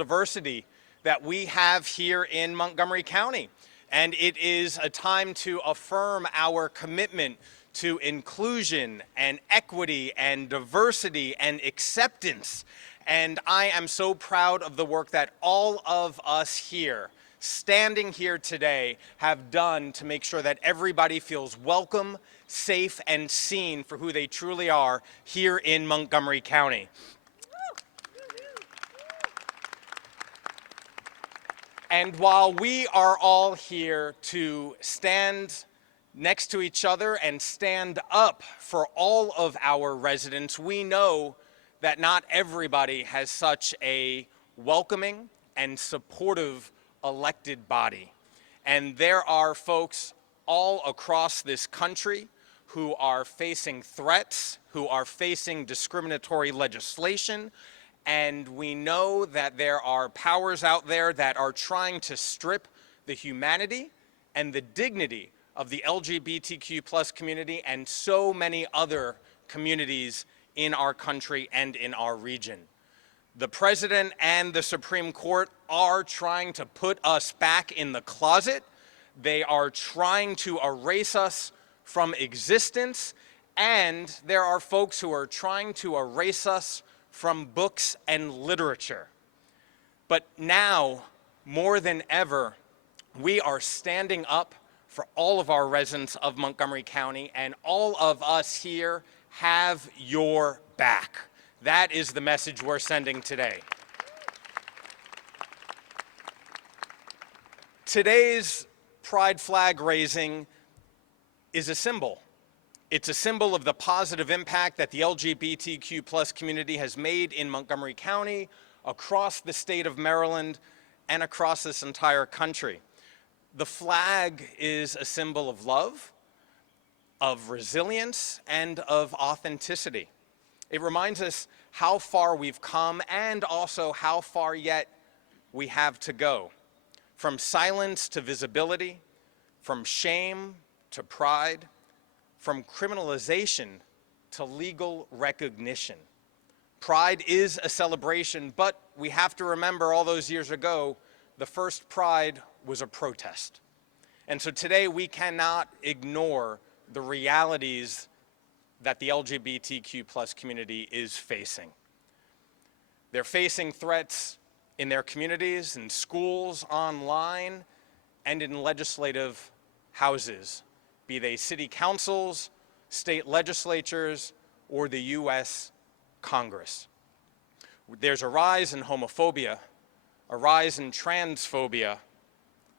diversity that we have here in Montgomery County. And it is a time to affirm our commitment to inclusion and equity and diversity and acceptance. And I am so proud of the work that all of us here, standing here today, have done to make sure that everybody feels welcome, safe, and seen for who they truly are here in Montgomery County. And while we are all here to stand next to each other and stand up for all of our residents, we know that not everybody has such a welcoming and supportive elected body. And there are folks all across this country who are facing threats, who are facing discriminatory legislation, and we know that there are powers out there that are trying to strip the humanity and the dignity of the LGBTQ+ community and so many other communities in our country and in our region. The President and the Supreme Court are trying to put us back in the closet. They are trying to erase us from existence, and there are folks who are trying to erase us from books and literature. But now, more than ever, we are standing up for all of our residents of Montgomery County, and all of us here have your back. That is the message we're sending today. Today's pride flag raising is a symbol. It's a symbol of the positive impact that the LGBTQ+ community has made in Montgomery County, across the state of Maryland, and across this entire country. The flag is a symbol of love, of resilience, and of authenticity. It reminds us how far we've come and also how far yet we have to go. From silence to visibility, from shame to pride, from criminalization to legal recognition. Pride is a celebration, but we have to remember all those years ago, the first Pride was a protest. And so today we cannot ignore the realities that the LGBTQ+ community is facing. They're facing threats in their communities, in schools, online, and in legislative houses, be they city councils, state legislatures, or the U.S. Congress. There's a rise in homophobia, a rise in transphobia,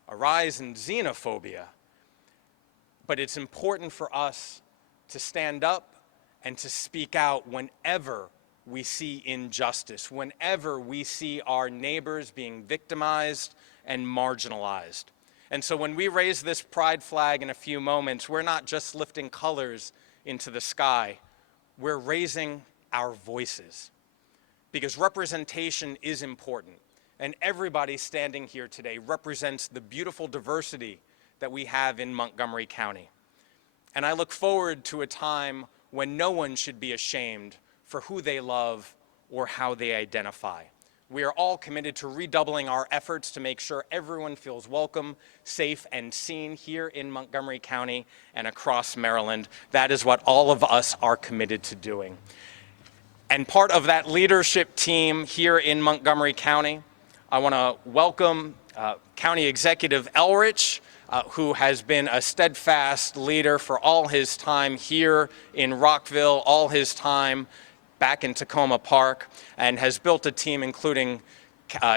a rise in xenophobia, but it's important for us to stand up and to speak out whenever we see injustice, whenever we see our neighbors being victimized and marginalized. And so when we raise this pride flag in a few moments, we're not just lifting colors into the sky, we're raising our voices. Because representation is important, and everybody standing here today represents the beautiful diversity that we have in Montgomery County. And I look forward to a time when no one should be ashamed for who they love or how they identify. We are all committed to redoubling our efforts to make sure everyone feels welcome, safe, and seen here in Montgomery County and across Maryland. That is what all of us are committed to doing. And part of that leadership team here in Montgomery County, I want to welcome County Executive Elrich, who has been a steadfast leader for all his time here in Rockville, all his time back in Tacoma Park, and has built a team including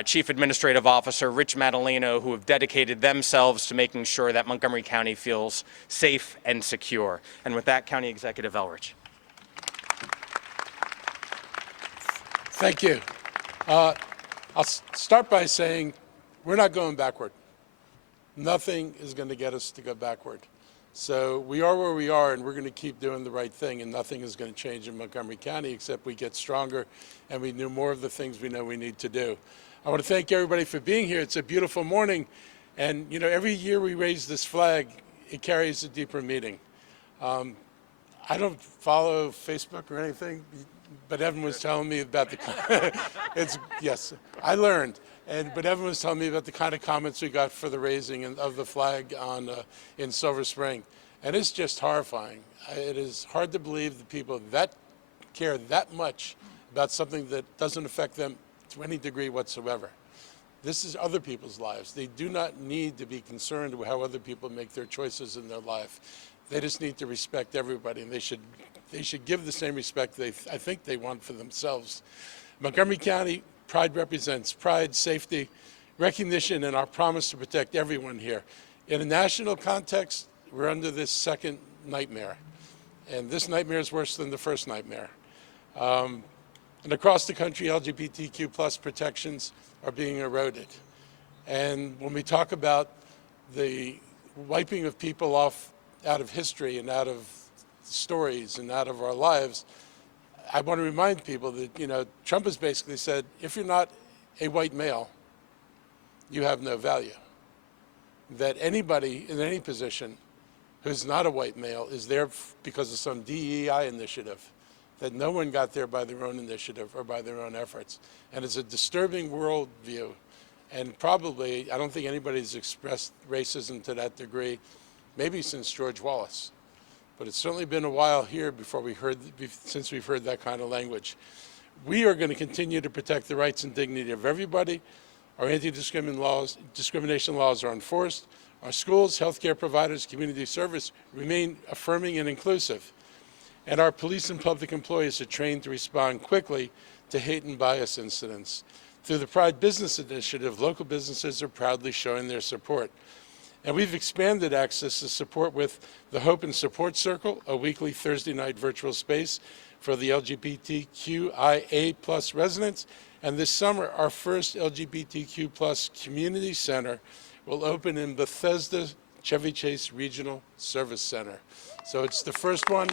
Chief Administrative Officer Rich Madaleno, who have dedicated themselves to making sure that Montgomery County feels safe and secure. And with that, County Executive Elrich. Thank you. I'll start by saying we're not going backward. Nothing is going to get us to go backward. So we are where we are, and we're going to keep doing the right thing, and nothing is going to change in Montgomery County except we get stronger and we do more of the things we know we need to do. I want to thank everybody for being here. It's a beautiful morning, and you know, every year we raise this flag, it carries a deeper meaning. I don't follow Facebook or anything, but Evan was telling me about the, yes, I learned. But Evan was telling me about the kind of comments we got for the raising of the flag in Silver Spring. And it's just horrifying. It is hard to believe that people that care that much about something that doesn't affect them to any degree whatsoever. This is other people's lives. They do not need to be concerned with how other people make their choices in their life. They just need to respect everybody, and they should give the same respect I think they want for themselves. Montgomery County, pride represents pride, safety, recognition, and our promise to protect everyone here. In a national context, we're under this second nightmare, and this nightmare is worse than the first nightmare. And across the country, LGBTQ plus protections are being eroded. And when we talk about the wiping of people off out of history and out of stories and out of our lives, I want to remind people that, Trump has basically said, if you're not a white male, you have no value. That anybody in any position who's not a white male is there because of some DEI initiative, that no one got there by their own initiative or by their own efforts. And it's a disturbing worldview. And probably, I don't think anybody's expressed racism to that degree, maybe since George Wallace. But it's certainly been a while here since we've heard that kind of language. We are going to continue to protect the rights and dignity of everybody. Our anti-discrimination laws are enforced. Our schools, healthcare providers, community service remain affirming and inclusive. And our police and public employees are trained to respond quickly to hate and bias incidents. Through the Pride Business Initiative, local businesses are proudly showing their support. And we've expanded access to support with the Hope and Support Circle, a weekly Thursday night virtual space for the LGBTQIA plus residents. And this summer, our first LGBTQ plus community center will open in Bethesda Chevy Chase Regional Service Center. So it's the first one.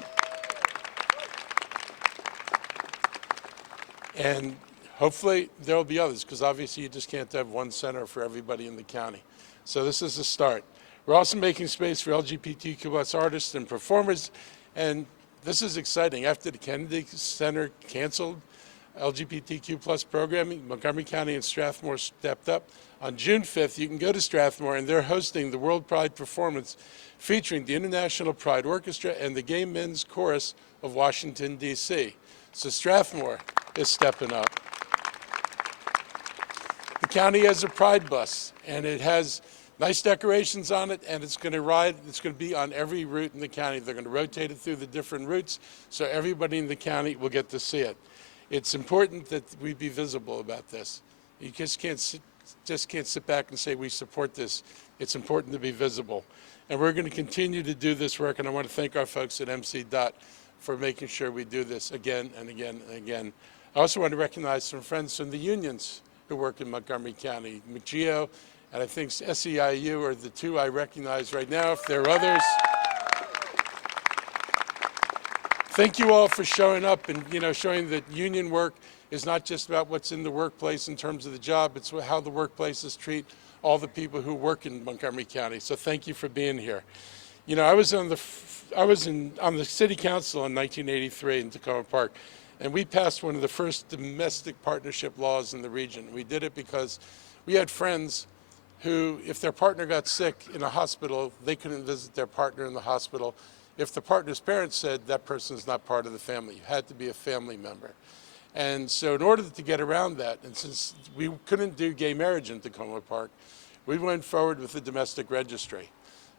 And hopefully there will be others, because obviously you just can't have one center for everybody in the county. So this is a start. We're also making space for LGBTQ+ artists and performers, and this is exciting. After the Kennedy Center canceled LGBTQ+ programming, Montgomery County and Strathmore stepped up. On June 5th, you can go to Strathmore, and they're hosting the World Pride performance featuring the International Pride Orchestra and the Gay Men's Chorus of Washington, D.C. So Strathmore is stepping up. The county has a Pride bus, and it has nice decorations on it, and it's going to be on every route in the county. They're going to rotate it through the different routes, so everybody in the county will get to see it. It's important that we be visible about this. You just can't sit back and say we support this. It's important to be visible. And we're going to continue to do this work, and I want to thank our folks at MC DOT for making sure we do this again and again and again. I also want to recognize some friends from the unions who work in Montgomery County. McGeo and I think SEIU are the two I recognize right now. If there are others, thank you all for showing up and showing that union work is not just about what's in the workplace in terms of the job, it's how the workplaces treat all the people who work in Montgomery County. So thank you for being here. I was on the city council in 1983 in Tacoma Park, and we passed one of the first domestic partnership laws in the region. We did it because we had friends who, if their partner got sick in a hospital, they couldn't visit their partner in the hospital. If the partner's parents said that person is not part of the family, you had to be a family member. And so in order to get around that, and since we couldn't do gay marriage in Tacoma Park, we went forward with the domestic registry.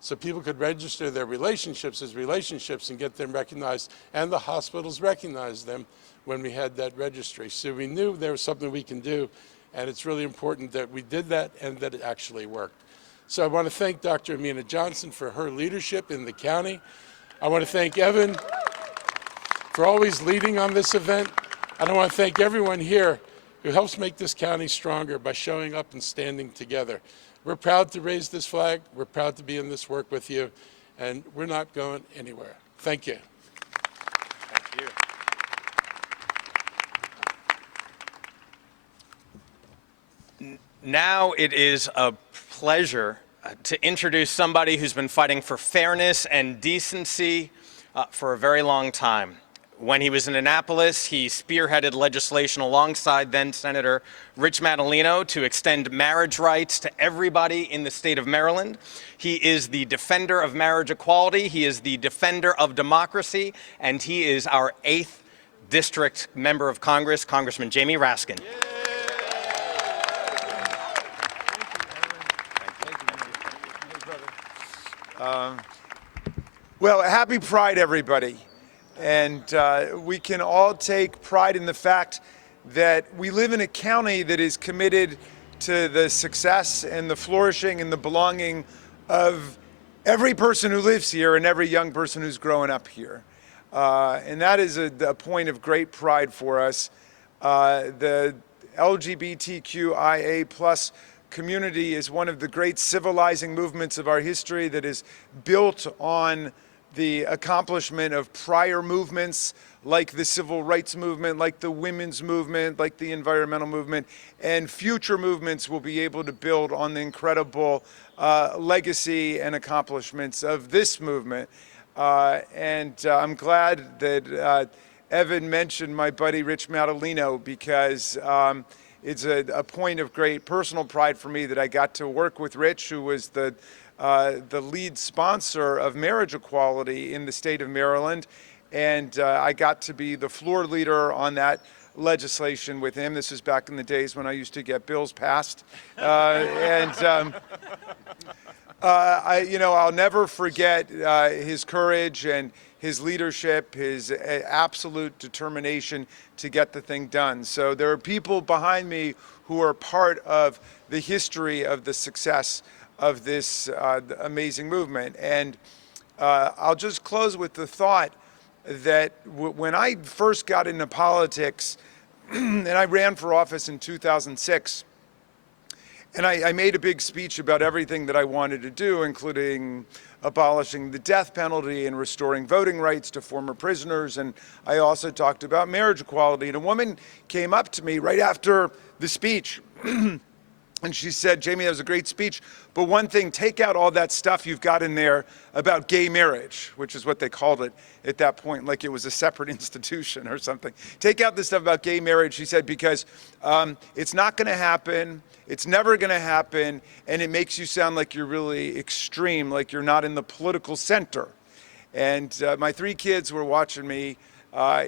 So people could register their relationships as relationships and get them recognized, and the hospitals recognized them when we had that registry. So we knew there was something we can do, and it's really important that we did that and that it actually worked. So I want to thank Dr. Amina Johnson for her leadership in the county. I want to thank Evan for always leading on this event. And I want to thank everyone here who helps make this county stronger by showing up and standing together. We're proud to raise this flag. We're proud to be in this work with you, and we're not going anywhere. Thank you. Thank you. Now it is a pleasure to introduce somebody who's been fighting for fairness and decency for a very long time. When he was in Annapolis, he spearheaded legislation alongside then Senator Rich Madaleno to extend marriage rights to everybody in the state of Maryland. He is the defender of marriage equality. He is the defender of democracy, and he is our 8th District Member of Congress, Congressman Jamie Raskin. Well, happy Pride, everybody. And we can all take pride in the fact that we live in a county that is committed to the success and the flourishing and the belonging of every person who lives here and every young person who's growing up here. And that is a point of great pride for us. The LGBTQIA+ community is one of the great civilizing movements of our history that is built on the accomplishment of prior movements like the civil rights movement, like the women's movement, like the environmental movement, and future movements will be able to build on the incredible legacy and accomplishments of this movement. I'm glad that Evan mentioned my buddy Rich Madaleno, because it's a point of great personal pride for me that I got to work with Rich, who was the lead sponsor of marriage equality in the state of Maryland. And I got to be the floor leader on that legislation with him. This was back in the days when I used to get bills passed. I'll never forget his courage and his leadership, his absolute determination to get the thing done. So there are people behind me who are part of the history of the success of this amazing movement. And I'll just close with the thought that when I first got into politics, and I ran for office in 2006, and I made a big speech about everything that I wanted to do, including abolishing the death penalty and restoring voting rights to former prisoners. And I also talked about marriage equality. And a woman came up to me right after the speech and she said, "Jamie, that was a great speech, but one thing, take out all that stuff you've got in there about gay marriage," which is what they called it at that point, like it was a separate institution or something. "Take out the stuff about gay marriage," she said, "because it's not going to happen, it's never going to happen, and it makes you sound like you're really extreme, like you're not in the political center." And my 3 kids were watching me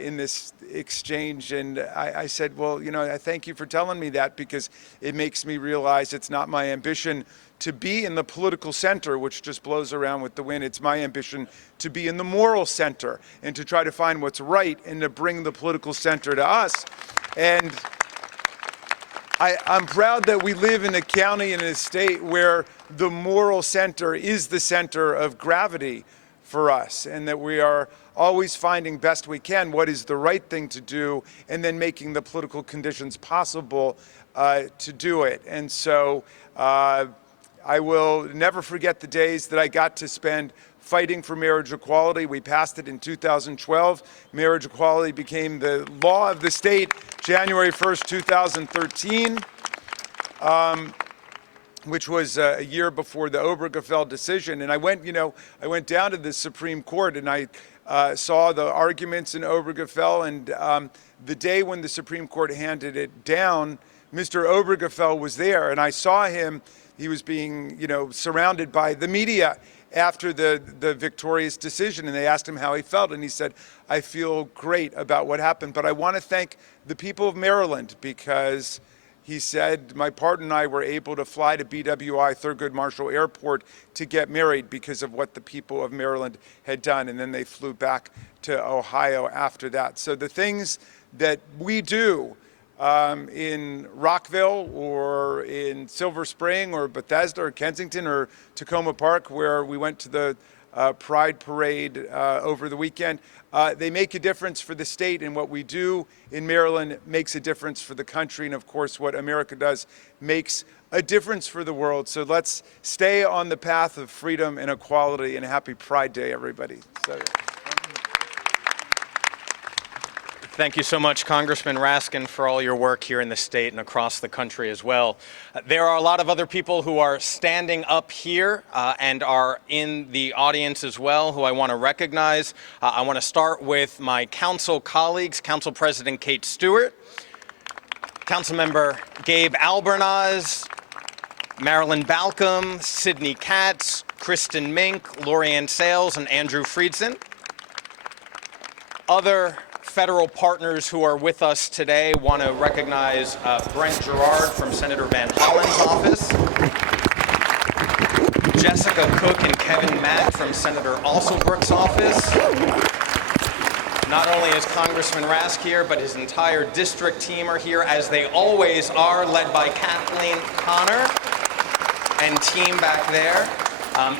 in this exchange, and I said, "Well, I thank you for telling me that, because it makes me realize it's not my ambition to be in the political center, which just blows around with the wind. It's my ambition to be in the moral center and to try to find what's right and to bring the political center to us." And I'm proud that we live in a county and a state where the moral center is the center of gravity for us, and that we are always finding best we can what is the right thing to do, and then making the political conditions possible to do it. And so I will never forget the days that I got to spend fighting for marriage equality. We passed it in 2012. Marriage equality became the law of the state January 1st, 2013. Which was a year before the Obergefell decision. And I went down to the Supreme Court, and I saw the arguments in Obergefell, and the day when the Supreme Court handed it down, Mr. Obergefell was there, and I saw him. He was being, surrounded by the media after the victorious decision, and they asked him how he felt, and he said, "I feel great about what happened, but I want to thank the people of Maryland, because," he said, "my partner and I were able to fly to BWI Thurgood Marshall Airport to get married because of what the people of Maryland had done." And then they flew back to Ohio after that. So the things that we do in Rockville or in Silver Spring or Bethesda or Kensington or Tacoma Park, where we went to the Pride Parade over the weekend, they make a difference for the state, and what we do in Maryland makes a difference for the country, and of course what America does makes a difference for the world. So let's stay on the path of freedom and equality, and happy Pride Day, everybody. So. Thank you so much, Congressman Raskin, for all your work here in the state and across the country as well. There are a lot of other people who are standing up here and are in the audience as well, who I want to recognize. I want to start with my council colleagues, Council President Kate Stewart, Councilmember Gabe Albernaz, Marilyn Balcom, Sydney Katz, Kristen Mink, Lorianne Sales, and Andrew Friedson. Other federal partners who are with us today want to recognize Brent Gerard from Senator Van Hollen's office, Jessica Cook and Kevin Mack from Senator Alsobrook's office. Not only is Congressman Rask here, but his entire district team are here, as they always are, led by Kathleen Connor and team back there.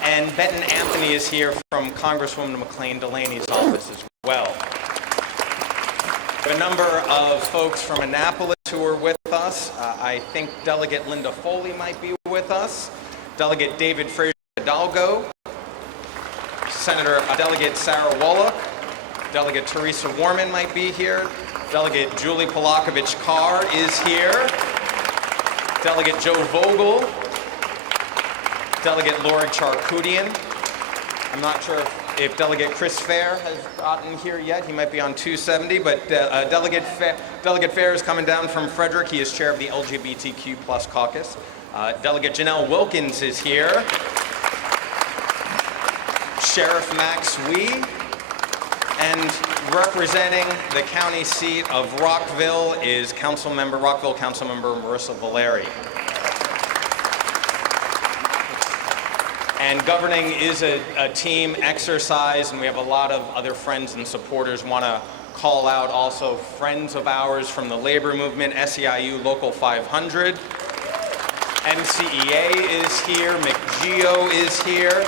And Benton Anthony is here from Congresswoman McLean Delaney's office as well. A number of folks from Annapolis who are with us. I think Delegate Linda Foley might be with us. Delegate David Fraser Hidalgo. Delegate Sarah Wallach. Delegate Teresa Warman might be here. Delegate Julie Polakovich Carr is here. Delegate Joe Vogel. Delegate Lori Charkoudian. I'm not sure if Delegate Chris Fair has gotten here yet. He might be on 270, but Delegate Fair is coming down from Frederick. He is chair of the LGBTQ+ caucus. Delegate Janelle Wilkins is here. Sheriff Max Wee. And representing the county seat of Rockville is Rockville Councilmember Marissa Valeri. And governing is a team exercise, and we have a lot of other friends and supporters. Want to call out also friends of ours from the labor movement, SEIU Local 500. MCEA is here, McGeo is here.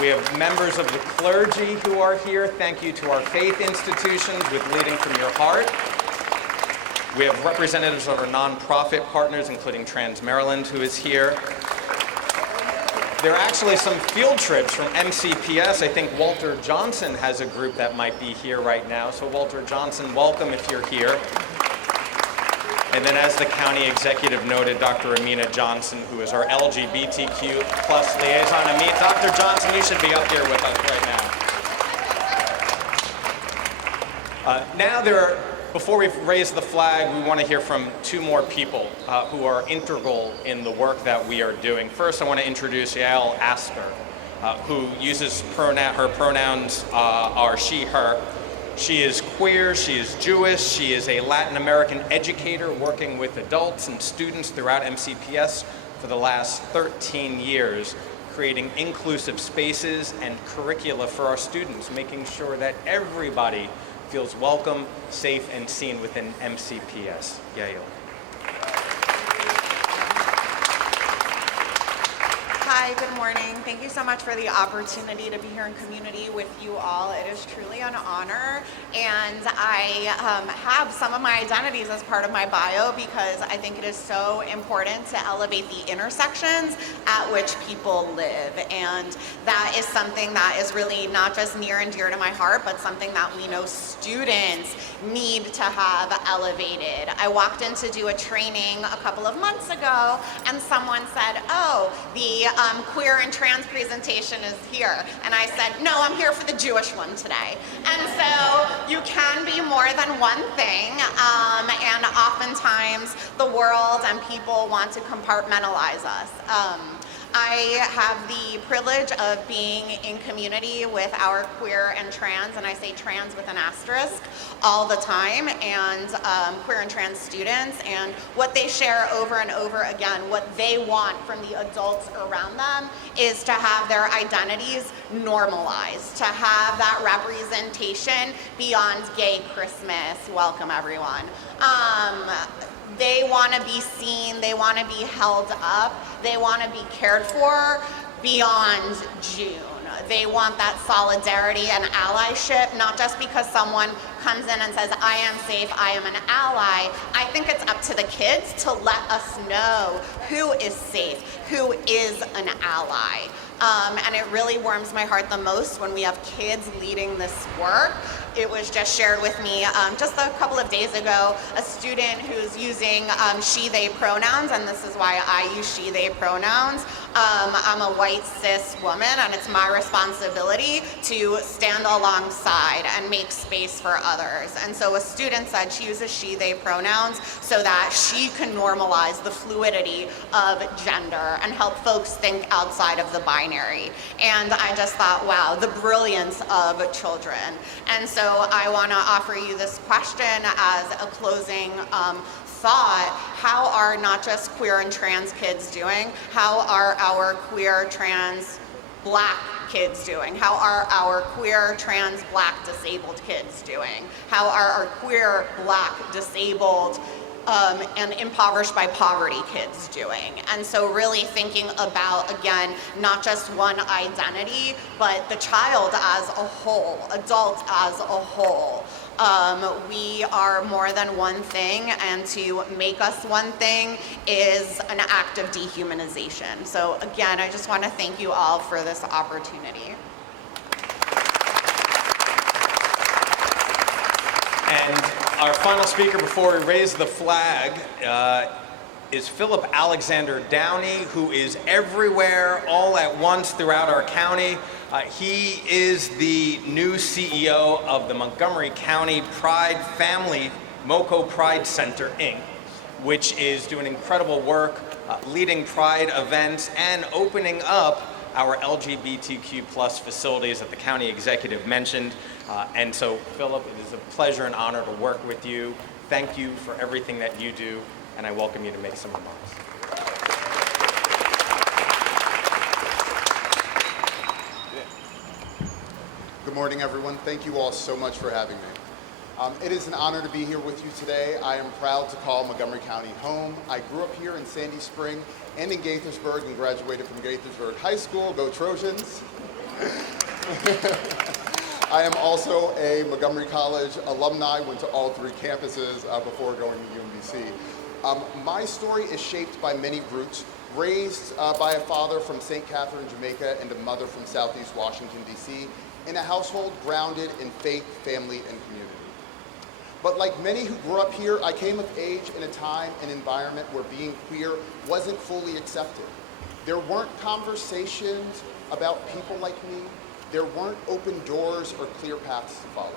We have members of the clergy who are here. Thank you to our faith institutions with Leading from Your Heart. We have representatives of our nonprofit partners, including Trans Maryland, who is here. There are actually some field trips from MCPS. I think Walter Johnson has a group that might be here right now. So Walter Johnson, welcome if you're here. And then, as the county executive noted, Dr. Amina Johnson, who is our LGBTQ+ liaison. Amina, Dr. Johnson, you should be up here with us right now. Before we raise the flag, we want to hear from two more people who are integral in the work that we are doing. First, I want to introduce Yael Astor, who uses her pronouns are she, her. She is queer, she is Jewish, she is a Latin American educator working with adults and students throughout MCPS for the last 13 years, creating inclusive spaces and curricula for our students, making sure that everybody feels welcome, safe, and seen within MCPS. Yael. Hi, good morning. Thank you so much for the opportunity to be here in community with you all. It is truly an honor, and I have some of my identities as part of my bio because I think it is so important to elevate the intersections at which people live, and that is something that is really not just near and dear to my heart, but something that we know students need to have elevated. I walked in to do a training a couple of months ago, and someone said, oh, the queer and trans presentation is here. And I said, no, I'm here for the Jewish one today. And so you can be more than one thing, and oftentimes the world and people want to compartmentalize us. I have the privilege of being in community with our queer and trans, and I say trans with an asterisk, all the time, and queer and trans students, and what they share over and over again, what they want from the adults around them is to have their identities normalized, to have that representation beyond gay Christmas. Welcome, everyone. They want to be seen, they want to be held up, they want to be cared for beyond June. They want that solidarity and allyship, not just because someone comes in and says, I am safe, I am an ally. I think it's up to the kids to let us know who is safe, who is an ally. And it really warms my heart the most when we have kids leading this work. It was just shared with me just a couple of days ago, a student who's using she, they pronouns, and this is why I use she, they pronouns. I'm a white cis woman, and it's my responsibility to stand alongside and make space for others. And so a student said she uses she, they pronouns so that she can normalize the fluidity of gender and help folks think outside of the binary. And I just thought, wow, the brilliance of children. And so I want to offer you this question as a closing thought. How are not just queer and trans kids doing? How are our queer, trans, black kids doing? How are our queer, trans, black, disabled kids doing? How are our queer, black, disabled, and impoverished by poverty kids doing? And so really thinking about, again, not just one identity, but the child as a whole, adult as a whole. We are more than one thing, and to make us one thing is an act of dehumanization. So again, I just want to thank you all for this opportunity. And our final speaker before we raise the flag is Philip Alexander Downey, who is everywhere all at once throughout our county. He is the new CEO of the Montgomery County Pride Family MoCo Pride Center, Inc., which is doing incredible work, leading Pride events and opening up our LGBTQ plus facilities that the county executive mentioned. And so, Philip, it is a pleasure and honor to work with you. Thank you for everything that you do, and I welcome you to make some remarks. Good morning, everyone. Thank you all so much for having me. It is an honor to be here with you today. I am proud to call Montgomery County home. I grew up here in Sandy Spring and in Gaithersburg and graduated from Gaithersburg High School. Go Trojans. I am also a Montgomery College alumni, went to all three campuses before going to UMBC. My story is shaped by many roots, raised by a father from St. Catherine, Jamaica, and a mother from Southeast Washington, D.C., in a household grounded in faith, family, and community. But like many who grew up here, I came of age in a time and environment where being queer wasn't fully accepted. There weren't conversations about people like me. There weren't open doors or clear paths to follow.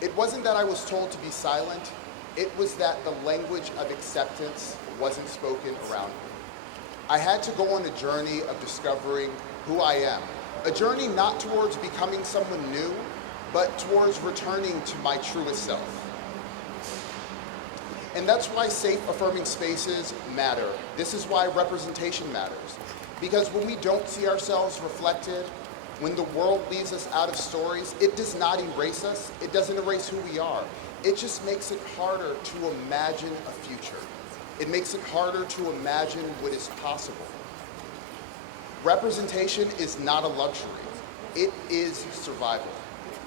It wasn't that I was told to be silent. It was that the language of acceptance wasn't spoken around me. I had to go on a journey of discovering who I am. A journey not towards becoming someone new, but towards returning to my truest self. And that's why safe, affirming spaces matter. This is why representation matters. Because when we don't see ourselves reflected, when the world leaves us out of stories, it does not erase us. It doesn't erase who we are. It just makes it harder to imagine a future. It makes it harder to imagine what is possible. Representation is not a luxury. It is survival.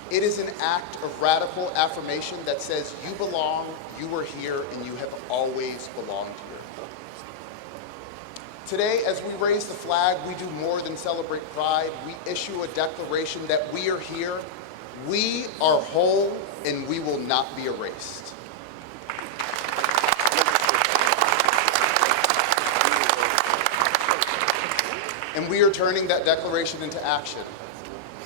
It is an act of radical affirmation that says you belong, you are here, and you have always belonged here. Today, as we raise the flag, we do more than celebrate pride. We issue a declaration that we are here, we are whole, and we will not be erased. And we are turning that declaration into action.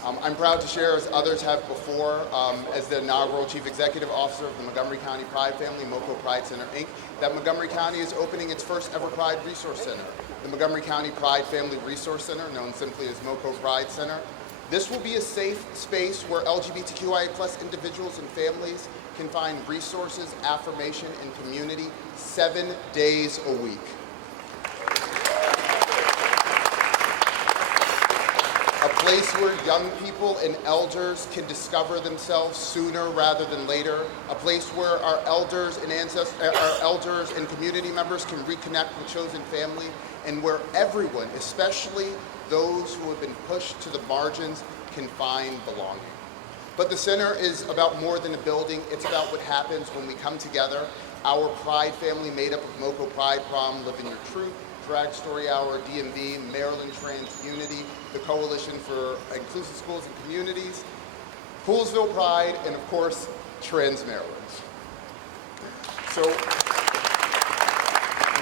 I'm proud to share, as others have before, as the inaugural Chief Executive Officer of the Montgomery County Pride Family MoCo Pride Center, Inc., that Montgomery County is opening its first ever Pride Resource Center, the Montgomery County Pride Family Resource Center, known simply as MoCo Pride Center. This will be a safe space where LGBTQIA+ individuals and families can find resources, affirmation, and community 7 days a week. A place where young people and elders can discover themselves sooner rather than later. A place where our elders and community members can reconnect with chosen family, and where everyone, especially those who have been pushed to the margins, can find belonging. But the center is about more than a building. It's about what happens when we come together Our Pride family made up of MoCo Pride Prom, Live in Your Truth, Drag Story Hour, DMV, Maryland Trans Unity, the Coalition for Inclusive Schools and Communities, Poolsville Pride, and of course, Trans Maryland. So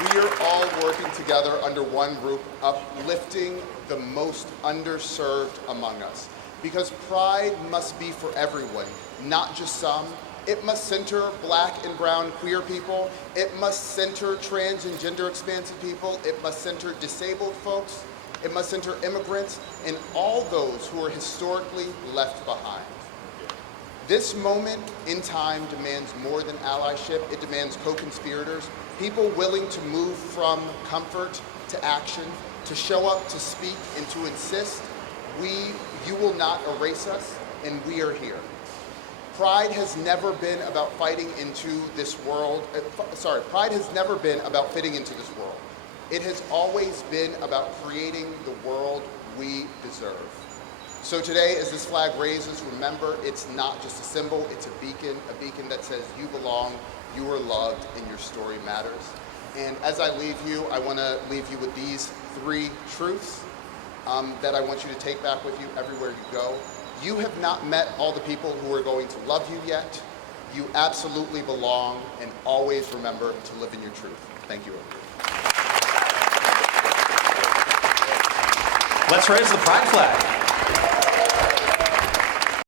we are all working together under one roof, uplifting the most underserved among us. Because pride must be for everyone, not just some. It must center Black and brown queer people. It must center trans and gender expansive people. It must center disabled folks. It must center immigrants and all those who are historically left behind. This moment in time demands more than allyship. It demands co-conspirators, people willing to move from comfort to action, to show up, to speak, and to insist. You will not erase us, and we are here. Pride has never been about fighting into this world. Pride has never been about fitting into this world. It has always been about creating the world we deserve. So today, as this flag raises, remember, it's not just a symbol, it's a beacon that says you belong, you are loved, and your story matters. And as I leave you, I want to leave you with these 3 truths that I want you to take back with you everywhere you go. You have not met all the people who are going to love you yet. You absolutely belong, and always remember to live in your truth. Thank you, everyone. Let's raise the pride flag.